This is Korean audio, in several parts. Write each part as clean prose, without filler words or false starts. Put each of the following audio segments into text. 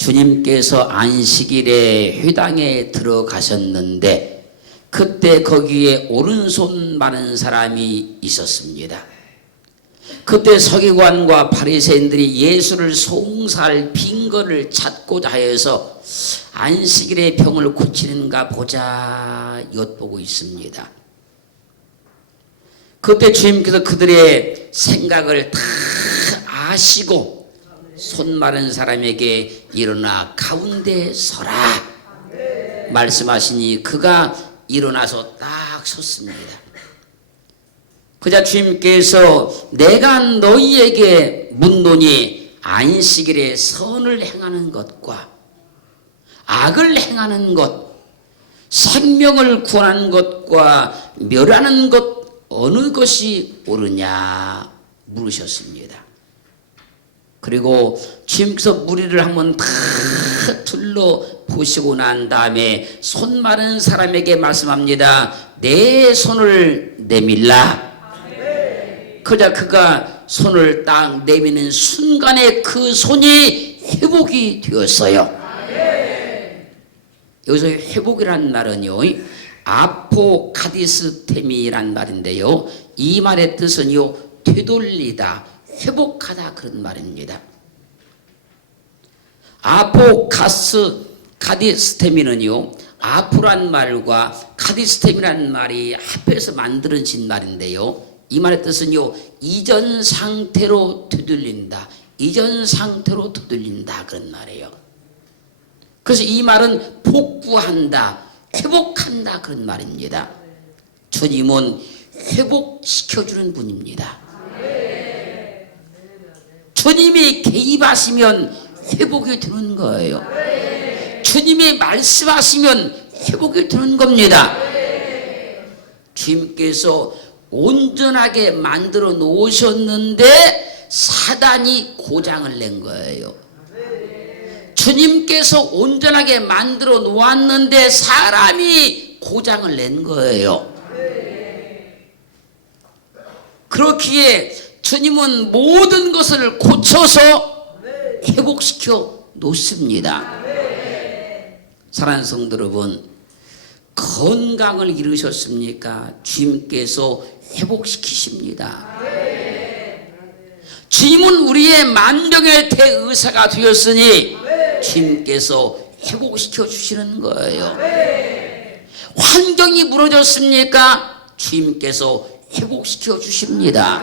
주님께서 안식일에 회당에 들어가셨는데 그때 거기에 오른손 마른 사람이 있었습니다. 그때 서기관과 바리새인들이 예수를 송사할 빈거를 찾고자 하여서 안식일에 병을 고치는가 보자 엿보고 있습니다. 그때 주님께서 그들의 생각을 다 아시고 손 마른 사람에게 일어나 가운데 서라 말씀하시니 그가 일어나서 딱 섰습니다. 그자 주님께서 내가 너희에게 묻노니 안식일에 선을 행하는 것과 악을 행하는 것, 생명을 구하는 것과 멸하는 것 어느 것이 옳으냐 물으셨습니다. 그리고 주님께서 무리를 한번 다 둘러보시고 난 다음에 손 마른 사람에게 말씀합니다. 내 손을 내밀라. 그러자 그가 손을 딱 내미는 순간에 그 손이 회복이 되었어요. 여기서 회복이라는 말은요, 아포카디스테미란 말인데요, 이 말의 뜻은요, 되돌리다, 회복하다 그런 말입니다. 아포카디스테미는요, 아프란 말과 카디스테미란 말이 합해서 만들어진 말인데요, 이 말의 뜻은요, 이전 상태로 되돌린다, 이전 상태로 되돌린다 그런 말이에요. 그래서 이 말은 복구한다, 회복한다 그런 말입니다. 주님은 회복시켜주는 분입니다. 주님이 개입하시면 회복이 되는 거예요. 주님이 말씀하시면 회복이 되는 겁니다. 주님께서 온전하게 만들어 놓으셨는데 사단이 고장을 낸 거예요. 주님께서 온전하게 만들어 놓았는데 사람이 고장을 낸 거예요. 그렇기에 주님은 모든 것을 고쳐서 회복시켜 놓습니다. 사랑하는 성도 여러분, 건강을 잃으셨습니까? 주님께서 회복시키십니다. 주님은 우리의 만병의 대의사가 되었으니 주님께서 회복시켜 주시는 거예요. 환경이 무너졌습니까? 주님께서 회복시켜 주십니다.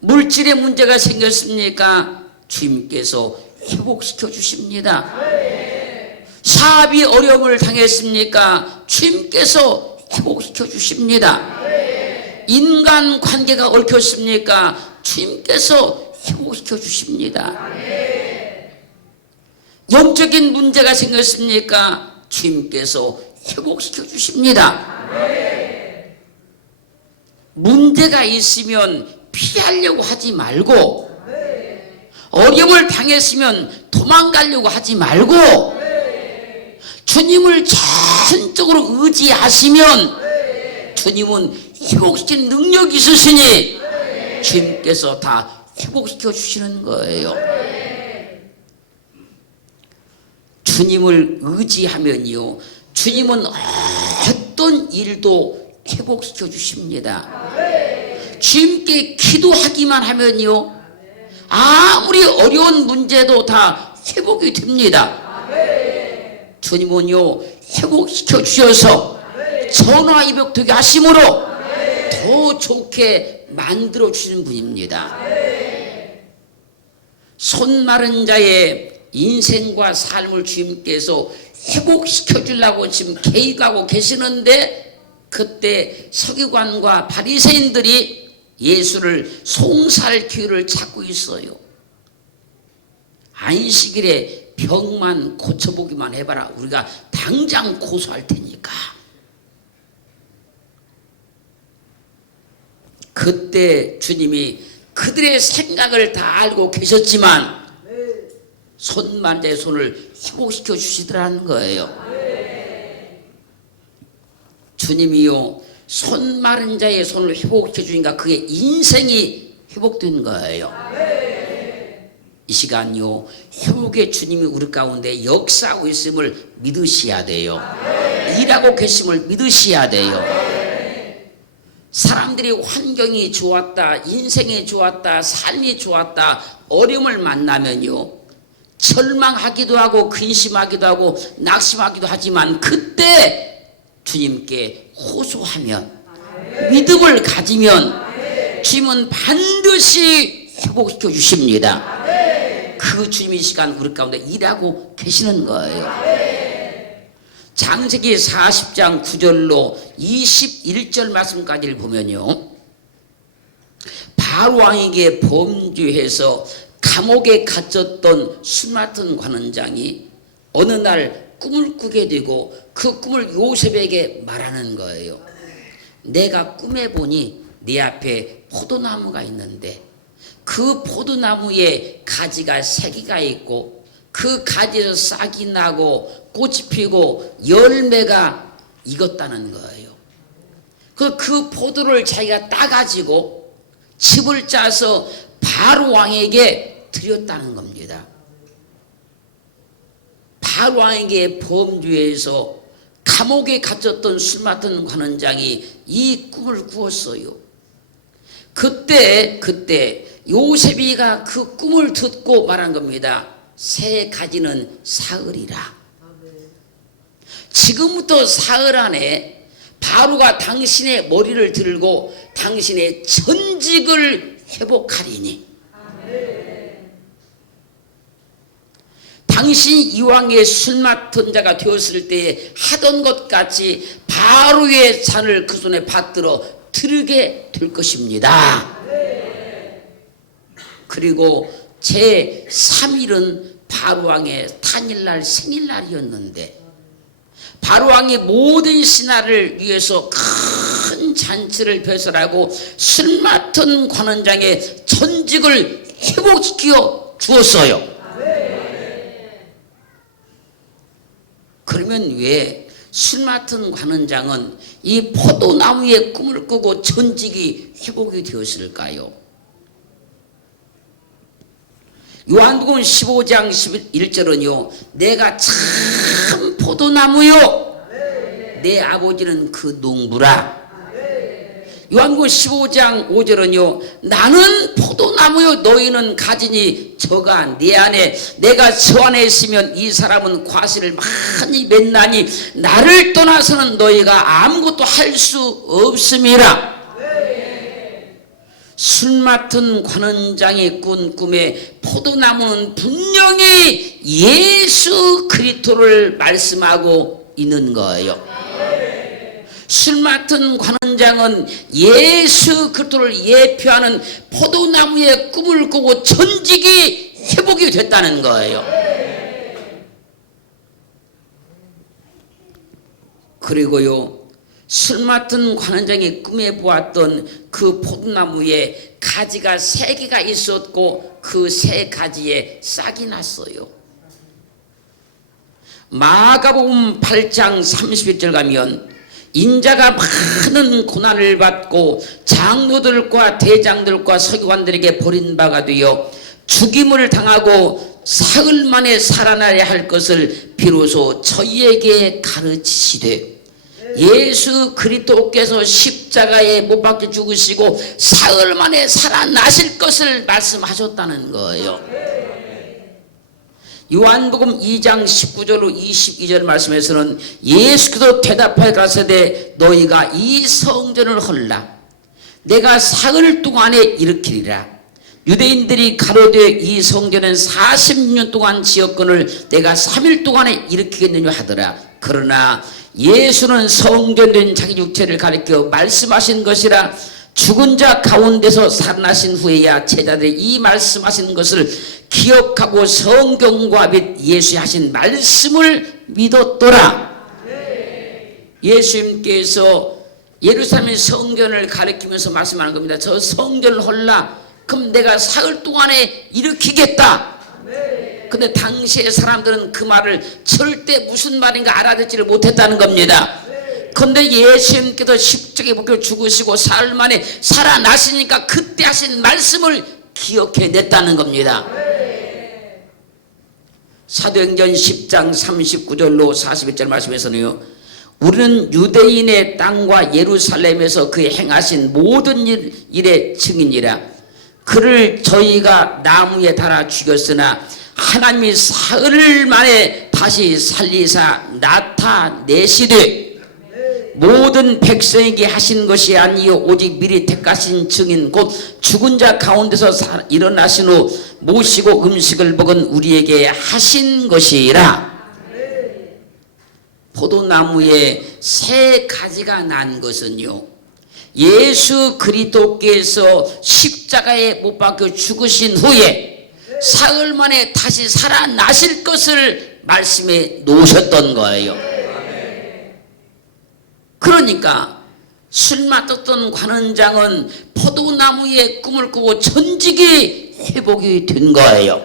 물질의 문제가 생겼습니까? 주님께서 회복시켜 주십니다. 사업이 어려움을 당했습니까? 주님께서 회복시켜 주십니다. 인간관계가 얽혔습니까? 주님께서 회복시켜 주십니다. 영적인 문제가 생겼습니까? 주님께서 회복시켜 주십니다. 문제가 있으면 피하려고 하지 말고, 어려움을 당했으면 도망가려고 하지 말고, 주님을 전적으로 의지하시면 주님은 회복시키는 능력이 있으시니 주님께서 다 회복시켜 주시는 거예요. 주님을 의지하면요, 주님은 어떤 일도 회복시켜 주십니다. 주님께 기도하기만 하면요, 아무리 어려운 문제도 다 회복이 됩니다. 주님은요, 회복시켜 주셔서 전화위복되게 하심으로 더 좋게 만들어 주시는 분입니다. 손 마른 자의 인생과 삶을 주님께서 회복시켜 주려고 지금 개입하고 계시는데, 그때 서기관과 바리새인들이 예수를 송사할 기회를 찾고 있어요. 안식일에 병만 고쳐보기만 해봐라, 우리가 당장 고소할 테니까. 그때 주님이 그들의 생각을 다 알고 계셨지만 손 마른 자의 손을 회복시켜 주시더라는 거예요. 주님이요, 손 마른 자의 손을 회복시켜 주니까 그의 인생이 회복된 거예요. 이 시간요 회복의 주님이 우리 가운데 역사하고 있음을 믿으셔야 돼요. 일하고 계심을 믿으셔야 돼요. 사람들이 환경이 좋았다, 인생이 좋았다, 삶이 좋았다, 어려움을 만나면요 절망하기도 하고 근심하기도 하고 낙심하기도 하지만 그때 주님께 호소하면 믿음을 가지면 주님은 반드시 회복시켜 주십니다. 그 주님이 이 시간 우리 가운데 일하고 계시는 거예요. 창세기 40장 9절로 21절 말씀까지를 보면요 바로 왕에게 범죄해서 감옥에 갇혔던 술 맡은 관원장이 어느 날 꿈을 꾸게 되고 그 꿈을 요셉에게 말하는 거예요. 내가 꿈에 보니 네 앞에 포도나무가 있는데 그 포도나무에 가지가 3개가 있고 그 가지에서 싹이 나고 꽃이 피고 열매가 익었다는 거예요. 그 포도를 자기가 따가지고 칩을 짜서 바로 왕에게 드렸다는 겁니다. 바로 왕에게 범죄해서 감옥에 갇혔던 술 맡은 관원장이 이 꿈을 꾸었어요. 그때 요셉이가 그 꿈을 듣고 말한 겁니다. 3가지는 사흘이라. 지금부터 사흘 안에 바로가 당신의 머리를 들고 당신의 전직을 회복하리니 당신 이왕의 술 맡은 자가 되었을 때 하던 것 같이 바로의 잔을 그 손에 받들어 들게 될 것입니다. 그리고 제 3일은 바로왕의 탄일날 생일날이었는데 바로왕이 모든 신하를 위해서 큰 잔치를 배설하고 술 맡은 관원장의 전직을 회복시켜 주었어요. 그러면 왜 술 맡은 관원장은 이 포도나무의 꿈을 꾸고 전직이 회복이 되었을까요? 요한복음 15장 11절은요 내가 참 포도나무요 내 아버지는 그 농부라. 요한복음 15장 5절은요 나는 포도나무요 너희는 가지니 저가 내 안에 내가 저 안에 있으면 이 사람은 과실을 많이 맺나니 나를 떠나서는 너희가 아무것도 할 수 없음이라. 술 맡은 관원장이 꾼 꿈에 포도나무는 분명히 예수 그리스도를 말씀하고 있는 거예요. 술 맡은 관원장은 예수 그리스도를 예표하는 포도나무의 꿈을 꾸고 전직이 회복이 됐다는 거예요. 그리고요 술 맡은 관원장이 꿈에 보았던 그 포도나무에 가지가 3개가 있었고 그 3가지에 싹이 났어요. 마가복음 8장 31절 가면 인자가 많은 고난을 받고 장로들과 대장들과 서기관들에게 버림받아 되어 죽임을 당하고 사흘 만에 살아나야 할 것을 비로소 저희에게 가르치시되 예수 그리스도께서 십자가에 못 박혀 죽으시고 사흘 만에 살아나실 것을 말씀하셨다는 거예요. 요한복음 2장 19절로 22절 말씀에서는 예수께서 대답하여 가라사대 너희가 이 성전을 헐라 내가 사흘 동안에 일으키리라. 유대인들이 가로되 이 성전은 40년 동안 지었거늘 내가 3일 동안에 일으키겠느냐 하더라. 그러나 예수는 성전된 자기 육체를 가리켜 말씀하신 것이라. 죽은 자 가운데서 살아나신 후에야 제자들이 이 말씀하신 것을 기억하고 성경과 및 예수의 하신 말씀을 믿었더라. 예수님께서 예루살렘 성전을 가리키면서 말씀하는 겁니다. 저 성전을 헐라. 그럼 내가 사흘 동안에 일으키겠다. 근데 당시의 사람들은 그 말을 절대 무슨 말인가 알아듣지를 못했다는 겁니다. 그런데 예수님께서 십자가에 못 박혀 죽으시고 사흘 만에 살아나시니까 그때 하신 말씀을 기억해냈다는 겁니다. 사도행전 10장 39절로 41절 말씀에서는요, 우리는 유대인의 땅과 예루살렘에서 그의 행하신 모든 일의 증인이라. 그를 저희가 나무에 달아 죽였으나 하나님이 사흘 만에 다시 살리사 나타내시되 모든 백성에게 하신 것이 아니요 오직 미리 택하신 증인 곧 죽은 자 가운데서 일어나신 후 모시고 음식을 먹은 우리에게 하신 것이라. 포도나무에 세 가지가 난 것은요, 예수 그리스도께서 십자가에 못 박혀 죽으신 후에 사흘 만에 다시 살아나실 것을 말씀해 놓으셨던 거예요. 그러니까 술 맡았던 관원장은 포도나무의 꿈을 꾸고 전직이 회복이 된 거예요.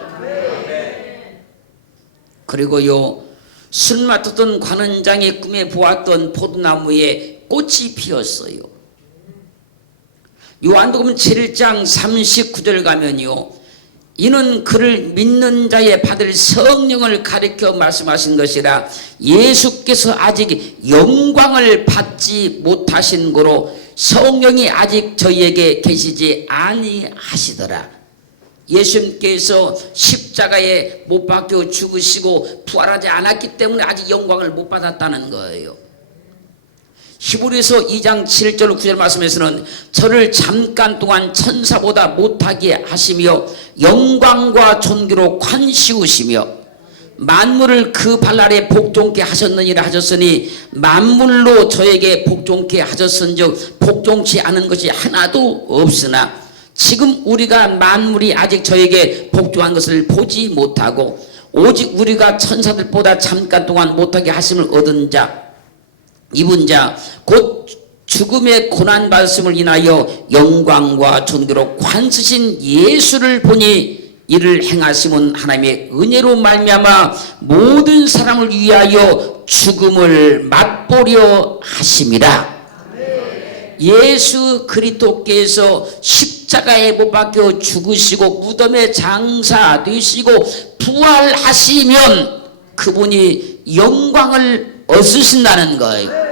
그리고요, 술 맡았던 관원장의 꿈에 보았던 포도나무에 꽃이 피었어요. 요한복음 7장 39절 가면요, 이는 그를 믿는 자에 받을 성령을 가리켜 말씀하신 것이라. 예수께서 아직 영광을 받지 못하신 고로 성령이 아직 저희에게 계시지 아니하시더라. 예수님께서 십자가에 못 박혀 죽으시고 부활하지 않았기 때문에 아직 영광을 못 받았다는 거예요. 히브리서 2장 7절 9절 말씀에서는 저를 잠깐 동안 천사보다 못하게 하시며 영광과 존귀로 관시우시며 만물을 그 발 아래 복종케 하셨느니라 하셨으니 만물로 저에게 복종케 하셨은즉 복종치 않은 것이 하나도 없으나 지금 우리가 만물이 아직 저에게 복종한 것을 보지 못하고 오직 우리가 천사들보다 잠깐 동안 못하게 하심을 얻은 자 입은 자 곧 죽음의 고난 받으심을 인하여 영광과 존귀로 관쓰신 예수를 보니 이를 행하심은 하나님의 은혜로 말미암아 모든 사람을 위하여 죽음을 맛보려 하심이라. 예수 그리스도께서 십자가에 못 박혀 죽으시고 무덤에 장사되시고 부활하시면 그분이 영광을 얻으신다는 거예요.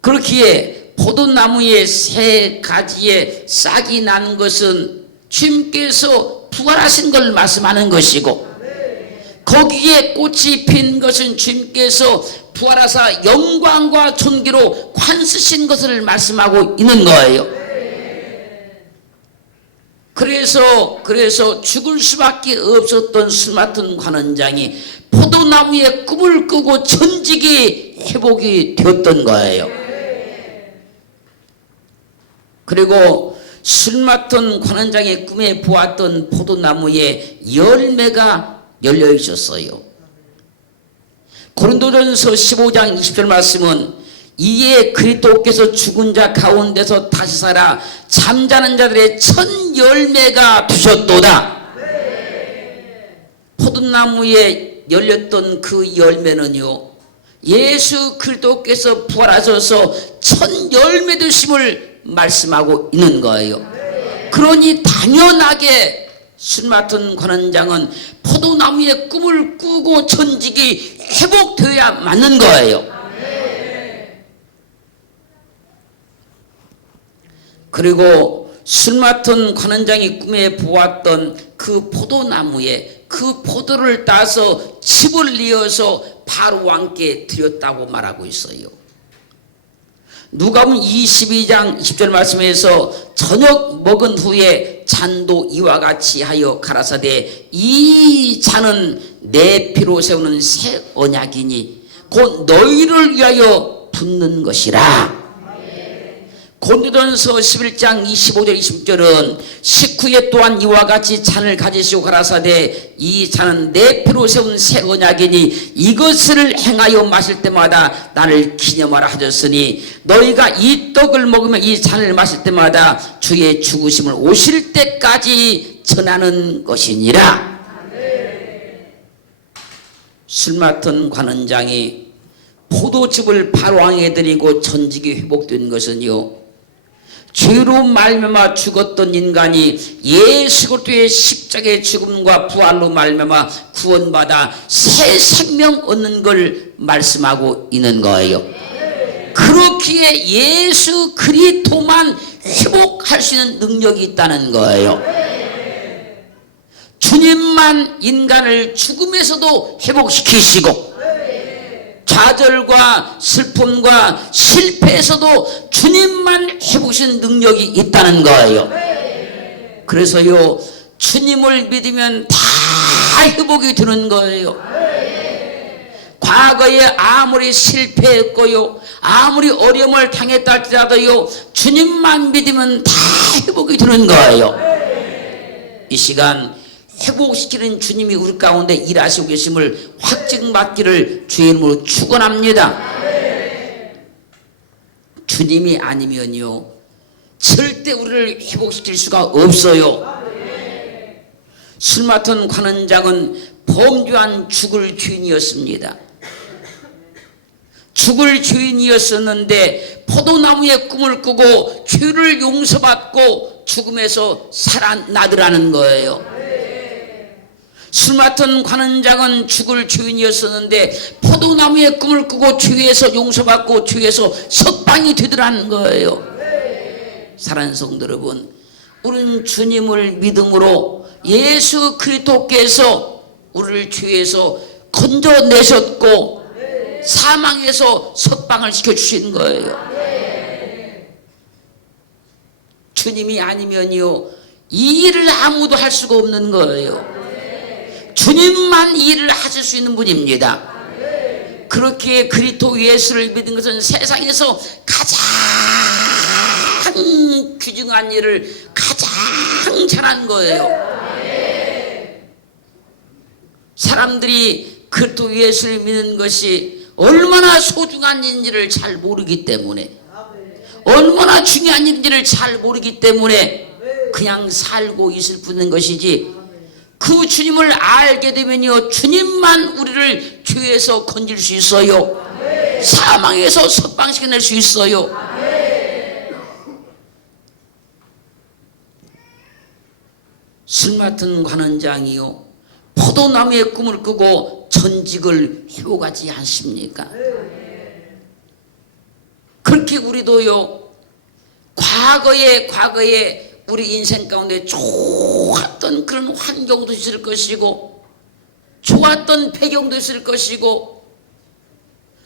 그렇기에 포도나무의 세 가지의 싹이 난 것은 주님께서 부활하신 걸 말씀하는 것이고, 거기에 꽃이 핀 것은 주님께서 부활하사 영광과 존귀로 관쓰신 것을 말씀하고 있는 거예요. 그래서 죽을 수밖에 없었던 술 맡은 관원장이 포도나무의 꿈을 꾸고 전직이 회복이 되었던 거예요. 그리고 술 맡은 관원장의 꿈에 보았던 포도나무에 열매가 열려 있었어요. 고린도전서 15장 20절 말씀은 이에 그리스도께서 죽은 자 가운데서 다시 살아 잠자는 자들의 첫 열매가 되셨도다. 포도나무에 열렸던 그 열매는요, 예수 그리스도께서 부활하셔서 첫 열매 되심을 말씀하고 있는 거예요. 그러니 당연하게 술 맡은 관원장은 포도나무의 꿈을 꾸고 전직이 회복되어야 맞는 거예요. 그리고 술 맡은 관원장이 꿈에 보았던 그 포도나무에 그 포도를 따서 칩을 이어서 바로 왕께 드렸다고 말하고 있어요. 누가복음 22장 20절 말씀에서 저녁 먹은 후에 잔도 이와 같이 하여 가라사대 이 잔은 내 피로 세우는 새 언약이니 곧 너희를 위하여 붓는 것이라. 고린도전서 11장 25절 20절은 식후에 또한 이와 같이 잔을 가지시고 가라사대 이 잔은 내 피로 세운 새 언약이니 이것을 행하여 마실 때마다 나를 기념하라 하셨으니 너희가 이 떡을 먹으며 이 잔을 마실 때마다 주의 죽으심을 오실 때까지 전하는 것이니라. 술 맡은 관원장이 포도즙을 바로왕에 드리고 전직이 회복된 것은요, 죄로 말미암아 죽었던 인간이 예수 그리스도의 십자가의 죽음과 부활로 말미암아 구원받아 새 생명 얻는 걸 말씀하고 있는 거예요. 그렇기에 예수 그리스도만 회복할 수 있는 능력이 있다는 거예요. 주님만 인간을 죽음에서도 회복시키시고 좌절과 슬픔과 실패에서도 주님만 회복하시는 능력이 있다는 거예요. 그래서요, 주님을 믿으면 다 회복이 되는 거예요. 과거에 아무리 실패했고요, 아무리 어려움을 당했다 할지라도요, 주님만 믿으면 다 회복이 되는 거예요. 이 시간 회복시키는 주님이 우리 가운데 일하시고 계심을 확증받기를 주의 이름으로 축원합니다. 주님이 아니면요, 절대 우리를 회복시킬 수가 없어요. 술 맡은 관원장은 범죄한 죽을 주인이었습니다. 죽을 주인이었었는데 포도나무의 꿈을 꾸고 죄를 용서받고 죽음에서 살아나더라는 거예요. 술 맡은 관원장은 죽을 주인이었었는데 포도나무의 꿈을 꾸고 죄에서 용서받고 죄에서 석방이 되더라는 거예요. 사랑하는 성도 여러분, 우리는 주님을 믿음으로 예수 그리스도께서 우리를 죄에서 건져내셨고 사망에서 석방을 시켜주신 거예요. 주님이 아니면요, 이 일을 아무도 할 수가 없는 거예요. 주님만 이 일을 하실 수 있는 분입니다. 그렇게 그리스도 예수를 믿은 것은 세상에서 가장 귀중한 일을 가장 잘한 거예요. 사람들이 그리스도 예수를 믿는 것이 얼마나 소중한 일인지를 잘 모르기 때문에, 얼마나 중요한 일인지를 잘 모르기 때문에 그냥 살고 있을 뿐인 것이지, 그 주님을 알게 되면요, 주님만 우리를 죄에서 건질 수 있어요. 사망에서 석방시켜낼 수 있어요. 술 맡은 관원장이요, 포도나무의 꿈을 꾸고 전직을 회복하지 않습니까? 그렇게 우리도요, 과거에 우리 인생 가운데 좋았던 그런 환경도 있을 것이고, 좋았던 배경도 있을 것이고,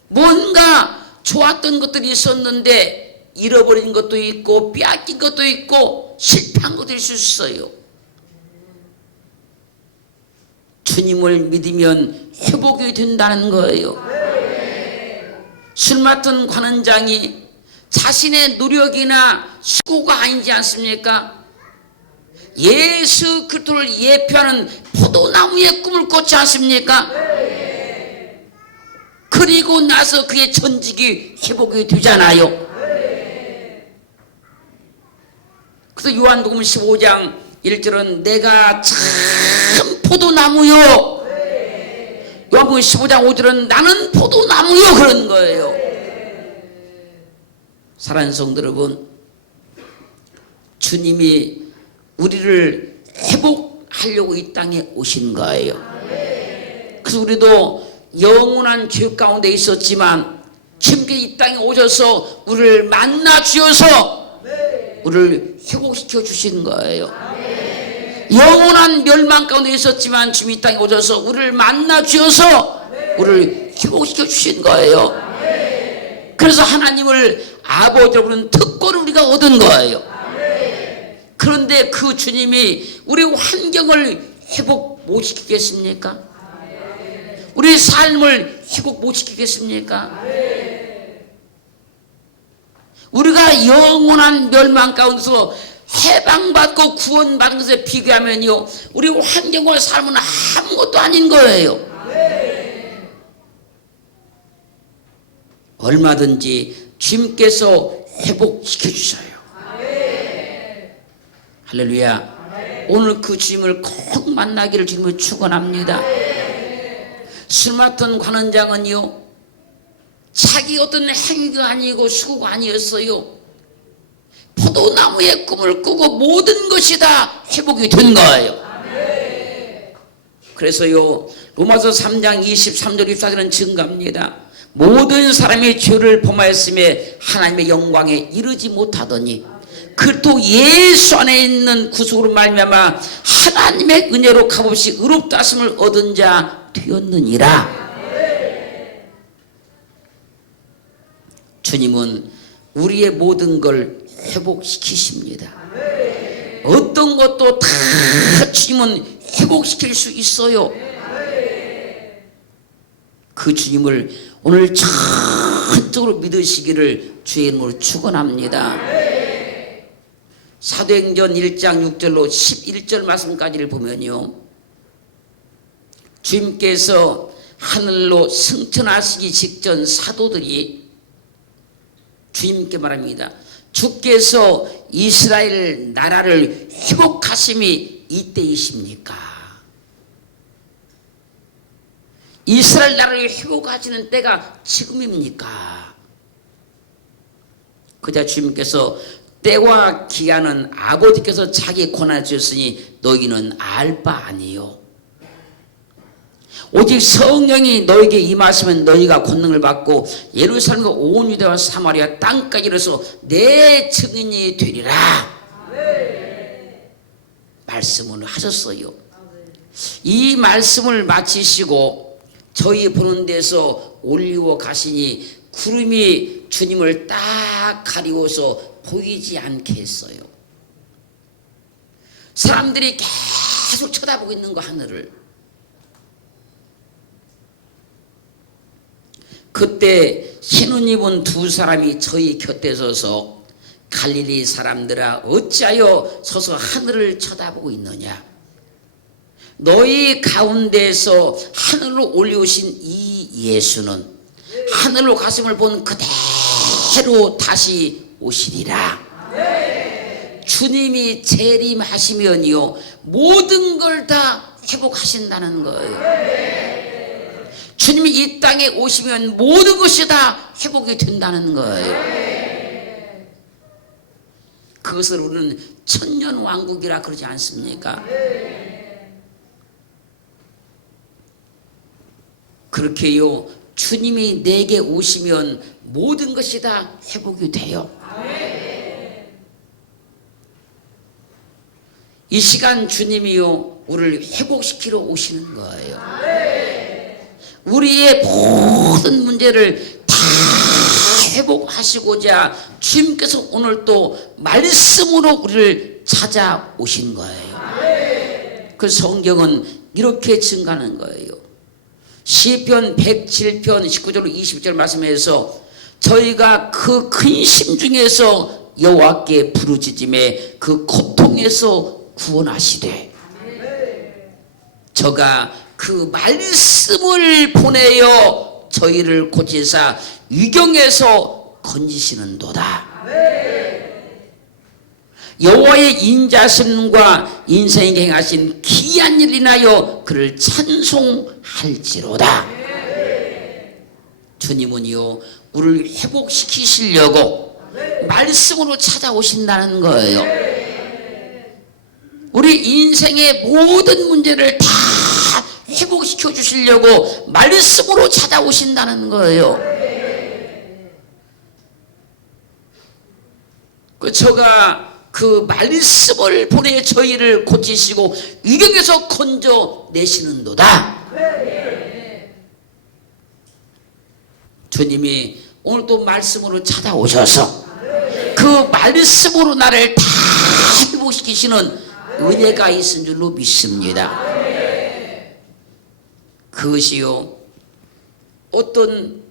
뭔가 좋았던 것들이 있었는데 잃어버린 것도 있고 빼앗긴 것도 있고 실패한 것도 있을 수 있어요. 주님을 믿으면 회복이 된다는 거예요. 술 맡은 관원장이 자신의 노력이나 수고가 아니지 않습니까? 예수 그리스도를 예표하는 포도나무의 꿈을 꿨지 않습니까? 그리고 나서 그의 전직이 회복이 되잖아요. 그래서 요한복음 15장 1절은 내가 참 포도나무요, 요한복음 15장 5절은 나는 포도나무요, 그런 거예요. 사랑하는 성도 여러분, 주님이 우리를 회복하려고 이 땅에 오신 거예요. 그래서 우리도 영원한 죄 가운데 있었지만 주님께 이 땅에 오셔서 우리를 만나 주셔서 우리를 회복시켜 주신 거예요. 영원한 멸망 가운데 있었지만 주님 이 땅에 오셔서 우리를 만나 주셔서 우리를 회복시켜 주신 거예요. 그래서 하나님을 아버지로 부르는 특권을 우리가 얻은 거예요. 그런데 그 주님이 우리 환경을 회복 못 시키겠습니까? 우리 삶을 회복 못 시키겠습니까? 우리가 영원한 멸망 가운데서 해방받고 구원받은 것에 비교하면요, 우리 환경과 삶은 아무것도 아닌 거예요. 얼마든지 주님께서 회복시켜 주셔요. 할렐루야. 오늘 그 주님을 꼭 만나기를 주님을 축원합니다. 술 맡은 관원장은요, 자기 어떤 행위가 아니고 수고가 아니었어요. 포도나무의 꿈을 꾸고 모든 것이 다 회복이 된 거예요. 그래서요 로마서 3장 23절 24절은 증거합니다. 모든 사람이 죄를 범하였음에 하나님의 영광에 이르지 못하더니 그도 예수 안에 있는 구속으로 말미암아 하나님의 은혜로 값없이 의롭다 하심을 얻은 자 되었느니라. 주님은 우리의 모든 걸 회복시키십니다. 어떤 것도 다 주님은 회복시킬 수 있어요. 그 주님을 오늘 전적으로 믿으시기를 주의 이름으로 축원합니다. 사도행전 1장 6절로 11절 말씀까지를 보면요, 주님께서 하늘로 승천하시기 직전 사도들이 주님께 말합니다. 주께서 이스라엘 나라를 회복하심이 이때이십니까? 이스라엘 나라를 회복하시는 때가 지금입니까? 그자 주님께서 때와 기한은 아버지께서 자기 권한에 주셨으니 너희는 알 바 아니요. 오직 성령이 너에게 임하시면 너희가 권능을 받고 예루살렘과 온 유대와 사마리아 땅까지 이르러서 내 증인이 되리라. 말씀을 하셨어요. 이 말씀을 마치시고 저희 보는 데서 올리워 가시니 구름이 주님을 딱 가리워서 보이지 않게 했어요. 사람들이 계속 쳐다보고 있는 거 하늘을. 그때 흰옷 입은 두 사람이 저희 곁에 서서 갈릴리 사람들아 어찌하여 서서 하늘을 쳐다보고 있느냐. 너희 가운데서 하늘로 올려오신 이 예수는 하늘로 가심을 본 그대로 다시 오시리라. 주님이 재림하시면요 모든 걸 다 회복하신다는 거예요. 주님이 이 땅에 오시면 모든 것이 다 회복이 된다는 거예요. 그것을 우리는 천년왕국이라 그러지 않습니까? 그렇게요 주님이 내게 오시면 모든 것이 다 회복이 돼요. 이 시간 주님이요 우리를 회복시키러 오시는 거예요. 우리의 모든 문제를 다 회복하시고자 주님께서 오늘 또 말씀으로 우리를 찾아오신 거예요. 그 성경은 이렇게 증가하는 거예요. 시편 107편 19절 20절 말씀에서 저희가 그 근심 중에서 여호와께 부르짖음에 그 고통에서 구원하시되 저가 그 말씀을 보내어 저희를 고치사 위경에서 건지시는도다. 여호와의 인자심과 인생에 행하신 기이한 일을 인하여 그를 찬송할지로다. 주님은요 우리를 회복시키시려고 말씀으로 찾아오신다는 거예요. 우리 인생의 모든 문제를 다 회복시켜 주시려고 말씀으로 찾아오신다는 거예요. 저가 그 말씀을 보내 저희를 고치시고 위경에서 건져내시는도다. 주님이 오늘 또 말씀으로 찾아오셔서 그 말씀으로 나를 다 회복시키시는 은혜가 있은 줄로 믿습니다. 그것이요 어떤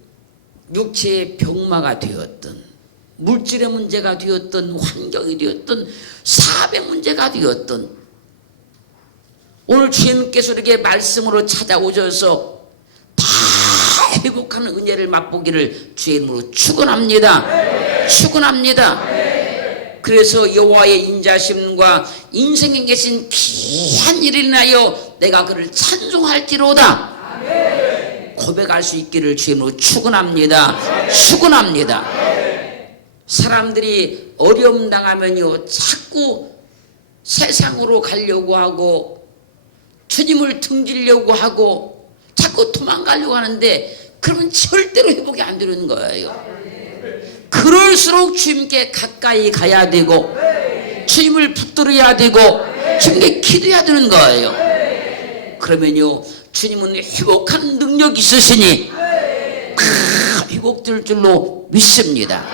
육체의 병마가 되었든 물질의 문제가 되었든 환경이 되었든 사업의 문제가 되었든 오늘 주님께서 이렇게 말씀으로 찾아오셔서 다 회복하는 은혜를 맛보기를 주의 이름으로 축원합니다. 축원합니다. 그래서 여호와의 인자심과 인생에 계신 귀한 일을 인하여 내가 그를 찬송할지로다 고백할 수 있기를 주의 이름으로 축원합니다. 축원합니다. 사람들이 어려움 당하면요 자꾸 세상으로 가려고 하고 주님을 등지려고 하고 자꾸 도망가려고 하는데 그러면 절대로 회복이 안 되는 거예요. 그럴수록 주님께 가까이 가야 되고 주님을 붙들어야 되고 주님께 기도해야 되는 거예요. 그러면요 주님은 회복하는 능력이 있으시니 다 회복될 줄로 믿습니다.